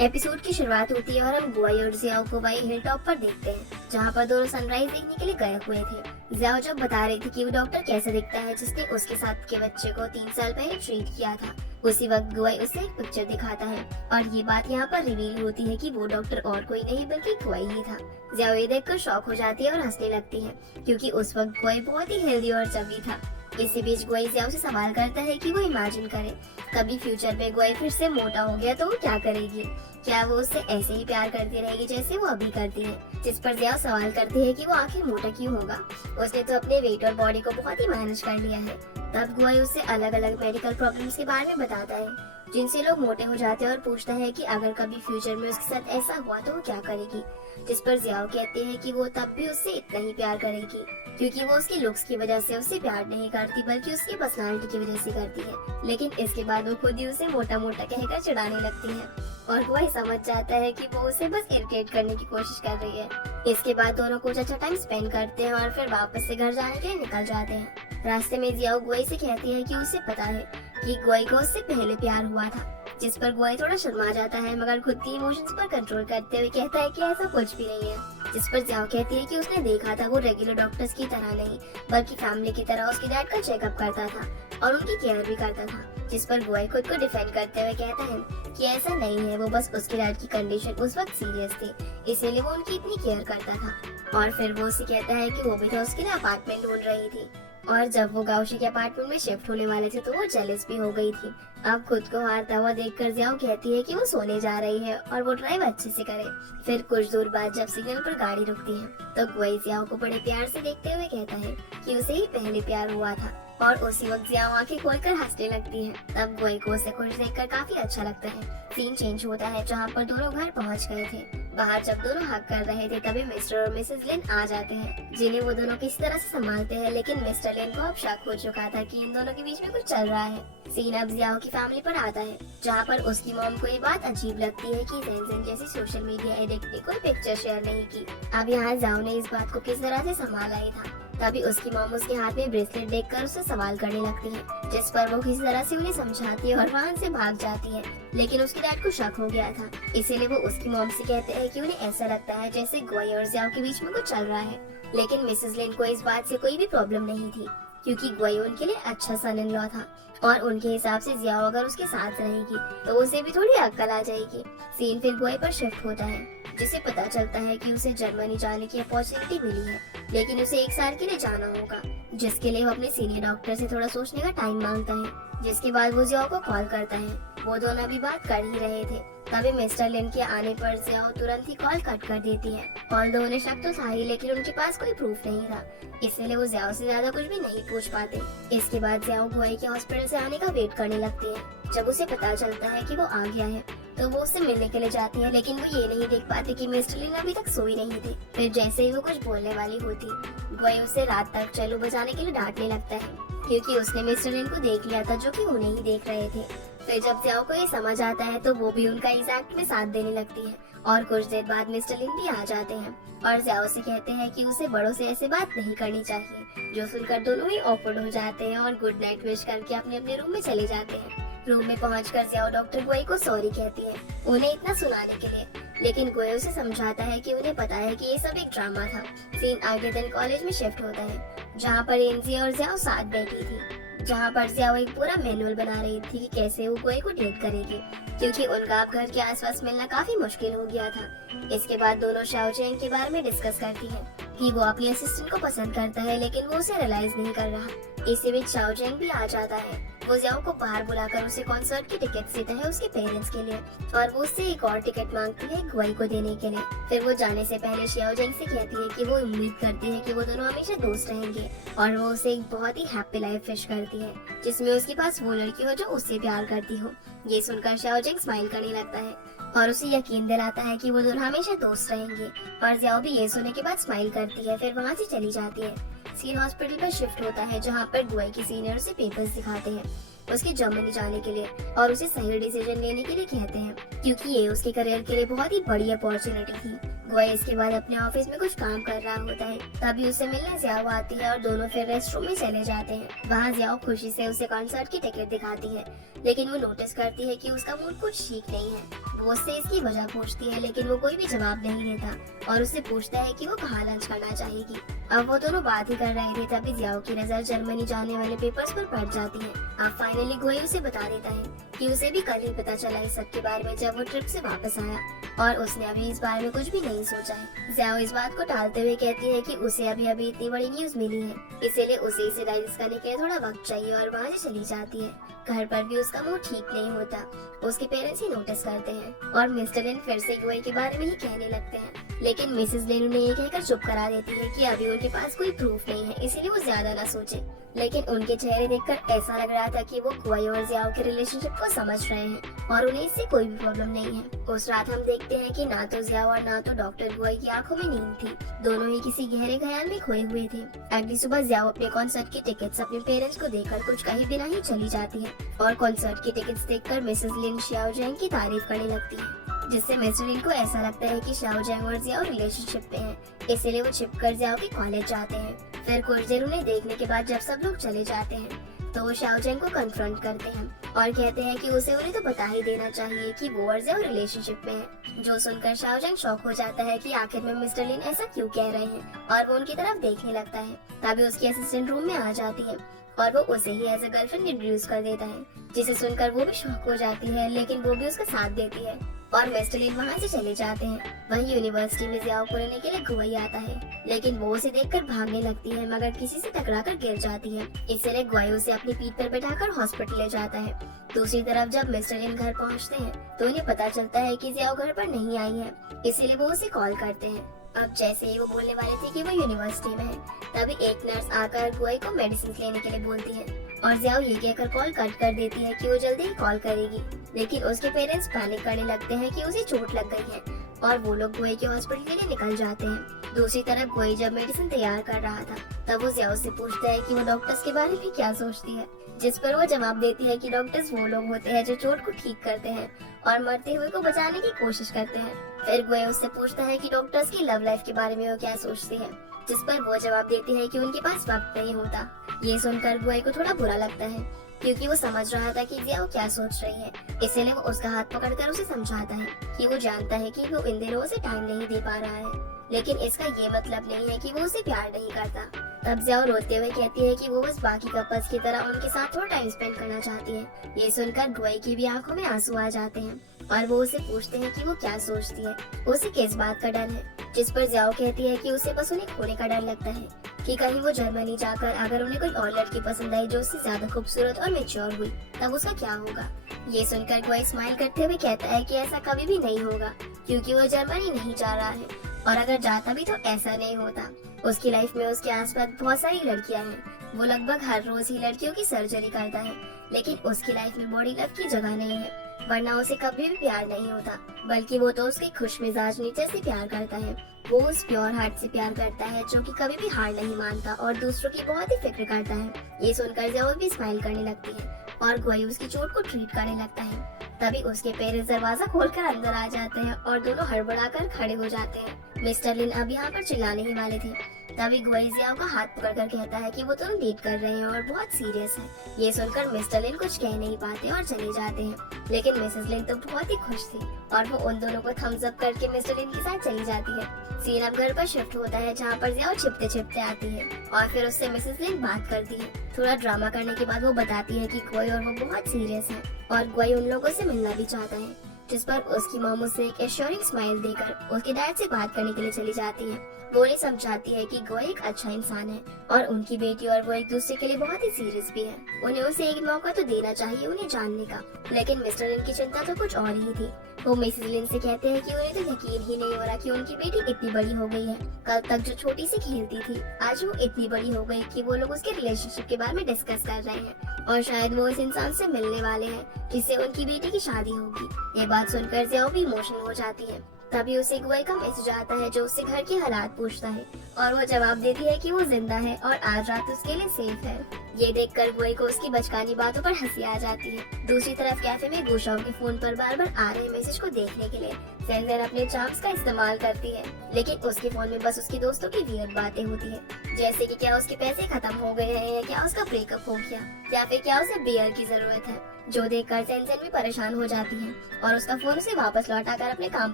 Episode की शुरुआत होती है और हम गुआई और जियाओ को वही हिल टॉप पर देखते हैं, जहाँ पर दोनों सनराइज देखने के लिए गए हुए थे। जियाओ जब बता रही थी कि वो डॉक्टर कैसा दिखता है जिसने उसके साथ के बच्चे को 3 साल पहले ट्रीट किया था, उसी वक्त गुआई उसे एक पिक्चर दिखाता है और ये बात यहाँ पर रिवील होती है कि वो डॉक्टर और कोई नहीं बल्कि गुआई ही था। जियाओ ये देखकर शॉक हो जाती है और हंसने लगती है, क्योंकि उस वक्त गुआई बहुत ही हेल्दी और चबी था। इसी बीच गुआई जियाओ से सवाल करता है कि वो इमेजिन करे कभी फ्यूचर में गुआई फिर से मोटा हो गया तो वो क्या करेगी। क्या वो उससे ऐसे ही प्यार करती रहेगी जैसे वो अभी करती है। जिस पर जियाओ सवाल करती है कि वो आखिर मोटा क्यों होगा, उसने तो अपने वेट और बॉडी को बहुत ही मैनेज कर लिया है। तब गुआई उससे अलग अलग मेडिकल प्रॉब्लम्स के बारे में बताता है जिनसे लोग मोटे हो जाते हैं और पूछता है कि अगर कभी फ्यूचर में उसके साथ ऐसा हुआ तो वो क्या करेगी। जिस पर जियाओ कहते हैं कि वो तब भी उससे इतना ही प्यार करेगी, क्योंकि वो उसकी लुक्स की वजह से उससे प्यार नहीं करती बल्कि उसकी पर्सनालिटी की वजह से करती है। लेकिन इसके बाद वो खुद ही उसे मोटा मोटा कहकर चिढ़ाने लगती है और वही समझ जाता है कि वो उसे बस इरिटेट करने की कोशिश कर रही है। इसके बाद दोनों कुछ अच्छा टाइम स्पेंड करते हैं और फिर वापस से घर जाने के लिए निकल जाते हैं। रास्ते में जियाओ गुआई से कहती है कि उसे पता है कि गुआई को उससे पहले प्यार हुआ था, जिस पर गुआई थोड़ा शर्मा जाता है मगर खुद की इमोशंस पर कंट्रोल करते हुए कहता है कि ऐसा कुछ भी नहीं है। जिस पर जियाओ कहती है कि उसने देखा था वो रेगुलर डॉक्टर्स की तरह नहीं बल्कि फैमिली की तरह उसके डैड का चेकअप करता था और उनकी केयर भी करता था। जिस पर गुआई खुद को डिफेंड करते हुए कहता है कि ऐसा नहीं है, वो बस उसके डैड की कंडीशन उस वक्त सीरियस थी इसीलिए वो उनकी इतनी केयर करता था। और फिर वो उसे कहता है कि वो भी तो उसके लिए अपार्टमेंट ढूंढ रही थी और जब वो गाउशी के अपार्टमेंट में शिफ्ट होने वाले थे तो वो जेलस भी हो गई थी। अब खुद को हारता हुआ देखकर जियाओ कहती है कि वो सोने जा रही है और वो ड्राइव अच्छे से करे। फिर कुछ दूर बाद जब सिग्नल पर गाड़ी रुकती है तो गुआई जियाओ को बड़े प्यार से देखते हुए कहता है कि उसे ही पहले प्यार हुआ था और उसी वक्त जियाओ आंखें खोलकर हंसने लगती है। तब गुआई को उसे खुश देखकर काफी अच्छा लगता है। सीन चेंज होता है जहाँ पर दोनों घर पहुँच गए थे। बाहर जब दोनों हक कर रहे थे तभी मिस्टर और मिसेस लिन आ जाते हैं, जिन्हें वो दोनों किसी तरह से संभालते हैं। लेकिन मिस्टर लिन को अब शक हो चुका था कि इन दोनों के बीच में कुछ चल रहा है। सीन अब जियाओ की फैमिली पर आता है, जहाँ पर उसकी मॉम को ये बात अजीब लगती है कि ज़ेन जैसी सोशल मीडिया एडिक्ट ने कोई पिक्चर शेयर नहीं की। अब यहाँ जियाओ ने इस बात को किस तरह से संभाला ही था। तभी उसकी मॉम उसके हाथ में ब्रेसलेट देखकर उसे सवाल करने लगती है, जिस पर वो किसी तरह से उन्हें समझाती है और वहाँ से भाग जाती है। लेकिन उसके डैड को शक हो गया था, इसीलिए वो उसकी मॉम से कहते हैं कि उन्हें ऐसा लगता है जैसे गुआई और जियाओ के बीच में कुछ चल रहा है। लेकिन मिसेस लिन को इस बात से कोई भी प्रॉब्लम नहीं थी, क्योंकि गुआई उनके लिए अच्छा सन इन लॉ था और उनके हिसाब से जियाओ अगर उसके साथ रहेगी तो उसे भी थोड़ी अक्ल आ जाएगी। सीन फिर गुआई पर शिफ्ट होता है, जिसे पता चलता है कि उसे जर्मनी जाने की अपॉर्चुनिटी मिली है, लेकिन उसे 1 साल के लिए जाना होगा, जिसके लिए वो अपने सीनियर डॉक्टर से थोड़ा सोचने का टाइम मांगता है। जिसके बाद वो जियाओ को कॉल करता है। वो दोनों अभी बात कर ही रहे थे, तभी मिस्टर लिन के आने पर जियाओ तुरंत ही कॉल कट कर देती है। कॉल उन्हें शक तो था ही, लेकिन उनके पास कोई प्रूफ नहीं था, इसलिए वो जियाओ से ज्यादा कुछ भी नहीं पूछ पाते। इसके बाद जियाओ गुआई के हॉस्पिटल से आने का वेट करने लगती है। जब उसे पता चलता है कि वो आ गया है तो वो उससे मिलने के लिए जाती है, लेकिन वो ये नहीं देख पाती कि मिस्टर लिन अभी तक सोई नहीं थे। फिर जैसे ही वो कुछ बोलने वाली होती, गुआई उसे रात तक चलो बजाने के लिए डांटने लगता है, क्योंकि उसने मिस्टर लिन को देख लिया था जो कि उन्हें ही देख रहे थे। फिर जब जियाओ को ये समझ आता है तो वो भी उनका इस एक्ट में साथ देने लगती है और कुछ देर बाद मिस्टर लिन भी आ जाते हैं और जियाओ से कहते हैं कि उसे बड़ों से ऐसे बात नहीं करनी चाहिए, जो सुनकर दोनों ही ऑकवर्ड हो जाते हैं और गुड नाइट विश करके अपने अपने रूम में चले जाते हैं। रूम में पहुंचकर जियाओ डॉक्टर गुआई को सॉरी कहती है उन्हें इतना सुनाने के लिए, लेकिन गुआई उसे समझाता है कि उन्हें पता है कि ये सब एक ड्रामा था। सीन अगले दिन कॉलेज में शिफ्ट होता है, जहाँ पर एनजी और जियाओ साथ बैठी थी, जहाँ पर जियाओ एक पूरा मैनुअल बना रही थी कि कैसे वो गुआई को डेट करेगी, क्योंकि उनका अब घर के आसपास मिलना काफी मुश्किल हो गया था। इसके बाद दोनों शाओ चेंग के बारे में डिस्कस करती है कि वो अपनी असिस्टेंट को पसंद करता है, लेकिन वो उसे रियलाइज नहीं कर रहा। इसी बीच शाओ चेंग भी आ जाता है। वो जियाओ को बाहर बुलाकर उसे कॉन्सर्ट की टिकट देता है उसके पेरेंट्स के लिए और वो उससे एक और टिकट मांगती है गुआई को देने के लिए। फिर वो जाने से पहले शाओ चेंग से कहती है कि वो उम्मीद करती है कि वो दोनों हमेशा दोस्त रहेंगे और वो उसे एक बहुत ही हैप्पी लाइफ विश करती है, जिसमें उसके पास वो लड़की हो जो उससे प्यार करती हो। ये सुनकर शाओ चेंग स्माइल करने लगता है और उसे यकीन दिलाता है कि वो दोनों हमेशा दोस्त रहेंगे और जियाओ भी ये सुनने के बाद स्माइल करती है, फिर वहाँ से चली जाती है। सीन हॉस्पिटल पर शिफ्ट होता है, जहाँ पर गुआई के सीनियर उसे पेपर्स दिखाते हैं उसके जर्मनी जाने के लिए और उसे सही डिसीजन लेने के लिए कहते हैं, क्योंकि ये उसके करियर के लिए बहुत ही बड़ी अपॉर्चुनिटी थी। गुआई इसके बाद अपने ऑफिस में कुछ काम कर रहा होता है, तभी उसे मिलने जियाओ आती है और दोनों फिर रेस्ट रूम में चले जाते हैं। वहाँ जियाओ खुशी से उसे कॉन्सर्ट की टिकट दिखाती है, लेकिन वो नोटिस करती है कि उसका मूड कुछ ठीक नहीं है। वो उससे इसकी वजह पूछती है, लेकिन वो कोई भी जवाब नहीं देता और उससे पूछता है कि वो कहाँ लंच करना चाहेगी। अब वो दोनों बात ही कर रहे थे, तभी जियाओ की नजर जर्मनी जाने वाले पेपर्स पर पड़ जाती है। अब फाइनली गुई उसे बता देता है कि उसे भी कल ही पता चला इस सब के बारे में जब वो ट्रिप से वापस आया, और उसने अभी इस बारे में कुछ भी नहीं सोचा है। जियाओ इस बात को टालते हुए कहती है कि उसे अभी इतनी बड़ी न्यूज मिली है, इसीलिए उसे इसे डाइजेस्ट करने के लिए थोड़ा वक्त चाहिए, और वहाँ से चली जाती है। घर पर भी उसका मूड ठीक नहीं होता, उसके पेरेंट्स ही नोटिस करते हैं और मिस्टर लिन फिर से गुई के बारे में ही कहने लगते हैं, लेकिन मिसेस लिन उन्हें ये कहकर चुप करा देती है कि अभी उनके पास कोई प्रूफ नहीं है, इसीलिए वो ज्यादा ना सोचे। लेकिन उनके चेहरे देखकर ऐसा लग रहा था कि वो गुई और जियाओ के रिलेशनशिप को समझ रहे हैं और उन्हें इससे कोई भी प्रॉब्लम नहीं है। उस रात हम देखते हैं कि ना तो जियाओ और ना तो डॉक्टर गुई की आंखों में नींद थी, दोनों ही किसी गहरे ख्याल में खोए हुए थे। अगली सुबह जियाओ अपने कॉन्सर्ट की टिकट्स अपने पेरेंट्स को देकर कुछ कहे बिना ही चली जाती है और कॉन्सर्ट की टिकट्स देखकर मिसेस लिन शाओ जैंग की तारीफ करने लगती है, जिससे मिस्टर लिन को ऐसा लगता है कि शाओ जैंग और जियाओ रिलेशनशिप में है, इसीलिए वो छिपकर जियाओ के कॉलेज जाते हैं। फिर कुछ देर उन्हें देखने के बाद जब सब लोग चले जाते हैं तो वो शाओ जैंग को कन्फ्रंट करते हैं और कहते हैं कि उसे उन्हें तो बता ही देना चाहिए कि वो और जियाओ रिलेशनशिप में है। जो सुनकर शाओ जैंग शॉक हो जाता है कि आखिर में मिस्टर लिन ऐसा क्यों कह रहे हैं और वो उनकी तरफ देखने लगता है। तभी उसकी असिस्टेंट रूम में आ जाती है और वो उसे ही एज ए गर्लफ्रेंड इंट्रोड्यूस कर देता है, जिसे सुनकर वो भी शॉक हो जाती है, लेकिन वो भी उसका साथ देती है और मिस्टर लिन वहाँ से चले जाते हैं। वहीं यूनिवर्सिटी में जियाओ को लेने के लिए गुई आता है, लेकिन वो उसे देखकर भागने लगती है मगर किसी से टकराकर गिर जाती है, इसलिए गुई उसे अपनी पीठ पर बैठाकर हॉस्पिटल ले जाता है। दूसरी तरफ जब मिस्टर लिन घर पहुँचते हैं तो उन्हें पता चलता है कि जियाओ घर पर नहीं आई है, इसीलिए वो उसे कॉल करते हैं। अब जैसे ही वो बोलने वाले थे कि वो यूनिवर्सिटी में है, तभी एक नर्स आकर गुई को मेडिसिन लेने के लिए बोलती है और जियाओ ये कहकर कॉल कट कर देती है कि वो जल्दी ही कॉल करेगी, लेकिन उसके पेरेंट्स पैनिक करने लगते हैं कि उसे चोट लग गई है और वो लोग गुई के हॉस्पिटल के लिए निकल जाते हैं। दूसरी तरफ गुई जब मेडिसिन तैयार कर रहा था तब वो जियाओ से पूछता है कि वो डॉक्टर्स के बारे में क्या सोचती है, जिस पर वो जवाब देती है कि डॉक्टर्स वो लोग होते हैं जो चोट को ठीक करते हैं और मरते हुए को बचाने की कोशिश करते हैं। फिर गुई उससे पूछता है कि डॉक्टर्स की लव लाइफ के बारे में वो क्या सोचती है, जिस पर वो जवाब देती है कि उनके पास वक्त नहीं होता। ये सुनकर गुई को थोड़ा बुरा लगता है क्योंकि वो समझ रहा था कि जियाओ क्या सोच रही है, इसलिए वो उसका हाथ पकड़कर उसे समझाता है कि वो जानता है कि वो इन दिनों उसे टाइम नहीं दे पा रहा है, लेकिन इसका ये मतलब नहीं है कि वो उसे प्यार नहीं करता। तब जियाओ रोते हुए कहती है कि वो बस बाकी कपल्स की तरह उनके साथ थोड़ा टाइम स्पेंड करना चाहती है। ये सुनकर गुई की भी आंखों में आंसू आ जाते हैं और वो उसे पूछते हैं कि वो क्या सोचती है, उसे किस बात का डर है, जिस पर जियाओ कहती है कि उसे बस उन्हें खोने का डर लगता है कि कहीं वो जर्मनी जाकर अगर उन्हें कोई और लड़की पसंद आई जो उससे ज्यादा खूबसूरत और मैच्योर हुई तब उसका क्या होगा। ये सुनकर गुई स्माइल करते हुए कहता है कि ऐसा कभी भी नहीं होगा क्योंकि वो जर्मनी नहीं जा रहा है, और अगर जाता भी तो ऐसा नहीं होता। उसकी लाइफ में उसके आसपास बहुत सारी लड़कियां हैं, वो लगभग हर रोज ही लड़कियों की सर्जरी करता है, लेकिन उसकी लाइफ में बॉडी लव की जगह नहीं है, वरना उसे कभी भी प्यार नहीं होता, बल्कि वो तो उसके खुश मिजाज नेचर से प्यार करता है। वो उस प्योर हार्ट से प्यार करता है जो कि कभी भी हार नहीं मानता और दूसरों की बहुत ही फिक्र करता है। ये सुनकर जियाओ भी स्माइल करने लगती है और गुई उसकी चोट को ट्रीट करने लगता है। तभी उसके पेरेंट्स दरवाजा खोलकर अंदर आ जाते हैं और दोनों हड़बड़ाकर खड़े हो जाते हैं। मिस्टर लिन अब यहाँ पर चिल्लाने ही वाले थे, तभी गुई जियाओ का हाथ पकड़कर कहता है कि वो दोनों डेट कर रहे हैं और बहुत सीरियस है। ये सुनकर मिस्टर लिन कुछ कह नहीं पाते और चले जाते हैं, लेकिन मिसेस लिन तो बहुत ही खुश थी और वो उन दोनों को थम्स अप करके मिस्टर लिन के साथ चली जाती है। सीन अब घर पर शिफ्ट होता है जहाँ पर जियाओ छिपते छिपते आती है और फिर उससे मिसेस लिन बात करती है। थोड़ा ड्रामा करने के बाद वो बताती है कि गुई और वो बहुत सीरियस है और गुई उन लोगों से मिलना भी चाहता है, जिस पर उसकी मॉम उसे एक एश्योरिंग स्माइल देकर उसके डैड से बात करने के लिए चली जाती है। वो उन्हें समझाती है कि गुई एक अच्छा इंसान है और उनकी बेटी और वो एक दूसरे के लिए बहुत ही सीरियस भी है, उन्हें उसे एक मौका तो देना चाहिए उन्हें जानने का। लेकिन मिस्टर लिन की चिंता तो कुछ और ही थी। वो मिसेस लिन से कहते हैं कि उन्हें तो यकीन ही नहीं हो रहा कि उनकी बेटी इतनी बड़ी हो गई है। कल तक जो छोटी सी खेलती थी आज वो इतनी बड़ी हो गई कि वो लोग उसके रिलेशनशिप के बारे में डिस्कस कर रहे हैं और शायद वो इस इंसान से मिलने वाले हैं जिससे उनकी बेटी की शादी होगी। ये बात सुनकर जियाओ भी इमोशनल हो जाती है। तभी उसे गुई का मैसेज आता है जो उससे घर के हालात पूछता है और वो जवाब देती है कि वो जिंदा है और आज रात उसके लिए सेफ है। ये देखकर गुई को उसकी बचकानी बातों पर हंसी आ जाती है। दूसरी तरफ कैफे में गुशाओ के फोन पर बार बार आ रहे मैसेज को देखने के लिए सेंजन अपने चार्म्स का इस्तेमाल करती है, लेकिन उसके फोन में बस उसके दोस्तों की वियर्ड बातें होती है, जैसे कि क्या उसके पैसे खत्म हो गए हैं या क्या उसका ब्रेकअप हो गया या फिर क्या उसे बियर की जरूरत है। जो देखकर सेंसेन भी परेशान हो जाती है और उसका फोन उसे वापस लौटाकर अपने काम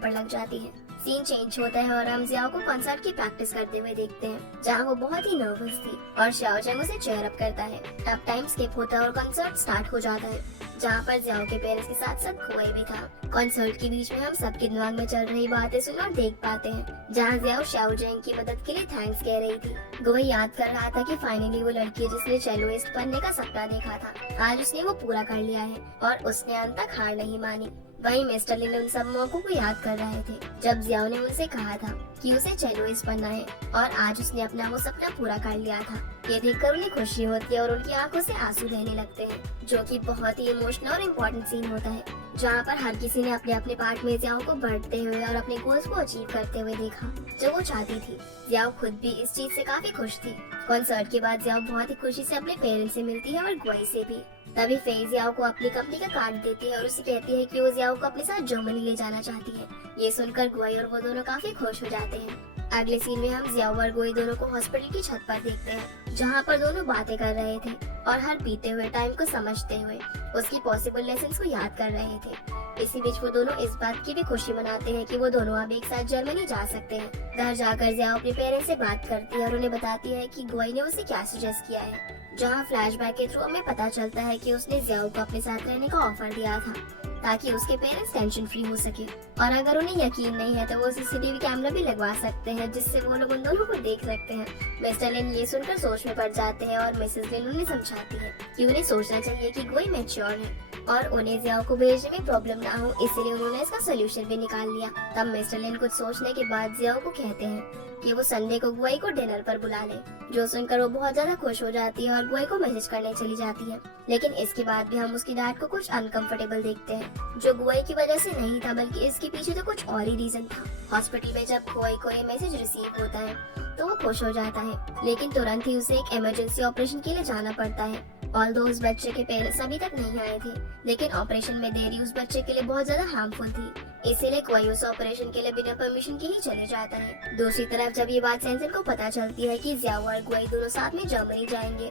पर लग जाती है। सीन चेंज होता है और हम जियाओ को कॉन्सर्ट की प्रैक्टिस करते हुए देखते हैं, जहाँ वो बहुत ही नर्वस थी और xiao zheng उसे चेयर अप करता है। अब टाइम स्किप होता है और कॉन्सर्ट स्टार्ट हो जाता है, जहाँ पर जियाओ के पेरेंट्स के साथ साथ गुआई भी था। कॉन्सर्ट के बीच में हम सबके दिमाग में चल रही बातें सुन और देख पाते हैं, जहाँ जियाओ xiao zheng की मदद के लिए थैंक्स कह रही थी। गुआई याद कर रहा था कि फाइनली वो लड़की जिसने चेलोइस्ट बनने का सपना देखा था, आज उसने वो पूरा कर लिया है और उसने अंत तक हार नहीं मानी। वहीं मिस्टर लिन उन सब मौकों को याद कर रहे थे जब जियाओ ने उनसे कहा था कि उसे चेलोइस्ट बनना है और आज उसने अपना वो सपना पूरा कर लिया था। ये देखकर उन्हें खुशी होती है और उनकी आंखों से आंसू बहने लगते हैं, जो कि बहुत ही इमोशनल और इम्पोर्टेंट सीन होता है, जहाँ पर हर किसी ने अपने अपने पार्ट में जियाओ को बढ़ते हुए और अपने गोल्स को अचीव करते हुए देखा जो वो चाहती थी। जियाओ खुद भी इस चीज से काफी खुश थी। कॉन्सर्ट के बाद जियाओ बहुत ही खुशी से अपने पेरेंट्स से मिलती है और गुआई से भी। तभी फेई जियाओ को अपनी कंपनी का कार्ड देती है और उसे कहती है कि वो जियाओ को अपने साथ जर्मनी ले जाना चाहती है। ये सुनकर गुआई और वो दोनों काफी खुश हो जाते हैं। अगले सीन में हम जियाओ और गुआई दोनों को हॉस्पिटल की छत पर देखते हैं, जहाँ पर दोनों बातें कर रहे थे और हर बीते हुए टाइम को समझते हुए उसकी पॉसिबल लेसन्स को याद कर रहे थे। इसी बीच वो दोनों इस बात की भी खुशी मनाते हैं कि वो दोनों अब एक साथ जर्मनी जा सकते हैं। घर जाकर जियाओ अपने पेरेंट्स से बात करती है और उन्हें बताती है कि गुआई ने उसे क्या सजेस्ट किया है, जहाँ फ्लैशबैक के थ्रू हमें पता चलता है कि उसने जियाओ को अपने साथ रहने का ऑफर दिया था ताकि उसके पेरेंट्स टेंशन फ्री हो सके, और अगर उन्हें यकीन नहीं है तो वो सीसीटीवी कैमरा भी लगवा सकते हैं जिससे वो लोग उन दोनों को देख सकते हैं। मिस्टर लिन ये सुनकर सोच में पड़ जाते हैं और मिसेस लिन उन्हें समझाती है कि उन्हें सोचना चाहिए कि गुआई मैच्योर है और उन्हें जियाओ को भेजने में प्रॉब्लम ना हो, इसीलिए उन्होंने इसका सोल्यूशन भी निकाल लिया। तब मिस्टर लिन कुछ सोचने के बाद जियाओ को कहते हैं कि वो संडे को गुआई को डिनर पर बुला ले, जो सुनकर वो बहुत ज्यादा खुश हो जाती है और गुआई को मैसेज करने चली जाती है। लेकिन इसके बाद भी हम उसकी डैड को कुछ अनकंफर्टेबल देखते हैं, जो गुआई की वजह से नहीं था बल्कि इसके पीछे तो कुछ और ही रीजन था। हॉस्पिटल में जब गुआई को ये मैसेज रिसीव होता है तो वो खुश हो जाता है, लेकिन तुरंत ही उसे एक इमरजेंसी ऑपरेशन के लिए जाना पड़ता है। ऑल्दो उस बच्चे के पेरेंट्स अभी तक नहीं आए थे, लेकिन ऑपरेशन में देरी उस बच्चे के लिए बहुत ज्यादा हार्मफुल थी, इसीलिए गुआई उस ऑपरेशन के लिए बिना परमिशन के ही चले जाता है। दूसरी तरफ जब ये बात सेंसेन को पता चलती है कि जियाओ और गुआई दोनों साथ में जर्मनी जाएंगे,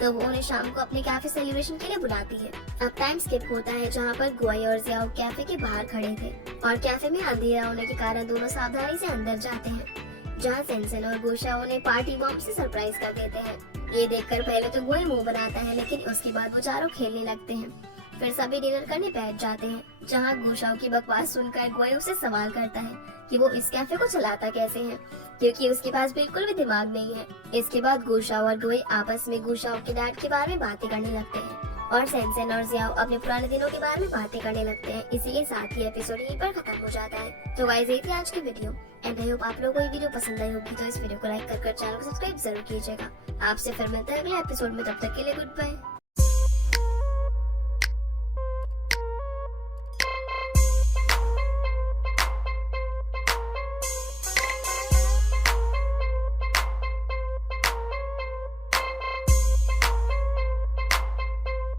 तो वो उन्हें शाम को अपने कैफे सेलिब्रेशन के लिए बुलाती है। अब टाइम स्किप होता है, जहाँ पर गुआई और जियाओ कैफे के बाहर खड़े थे और कैफे में अंधेरा होने के कारण दोनों सावधानी से अंदर जाते हैं, जहाँ सेंसेन और गुशा उन्हें पार्टी बॉम्ब से सरप्राइज कर देते हैं। ये देखकर पहले तो गुआई मुंह बनाता है, लेकिन उसके बाद वो चारों खेलने लगते हैं। फिर सभी डिनर करने बैठ जाते हैं, जहाँ गुशाओ की बकवास सुनकर गुआई उससे सवाल करता है कि वो इस कैफे को चलाता कैसे है, क्योंकि उसके पास बिल्कुल भी दिमाग नहीं है। इसके बाद गुशाओ और गुआई आपस में गुशाओ के डैड के बारे में बातें करने लगते हैं और सेंसेन और जियाओ अपने पुराने दिनों के बारे में बातें करने लगते हैं। इसीलिए साथ ही एपिसोड यहीं पर खत्म हो जाता है। तो गाइस, ये थी आज की वीडियो एंड आई होप आप लोगों को ये वीडियो पसंद आई होगी, तो इस वीडियो को लाइक कर चैनल को सब्सक्राइब जरूर कीजिएगा। आपसे फिर मिलते हैं अगले एपिसोड में, तब तक के लिए गुड बाय।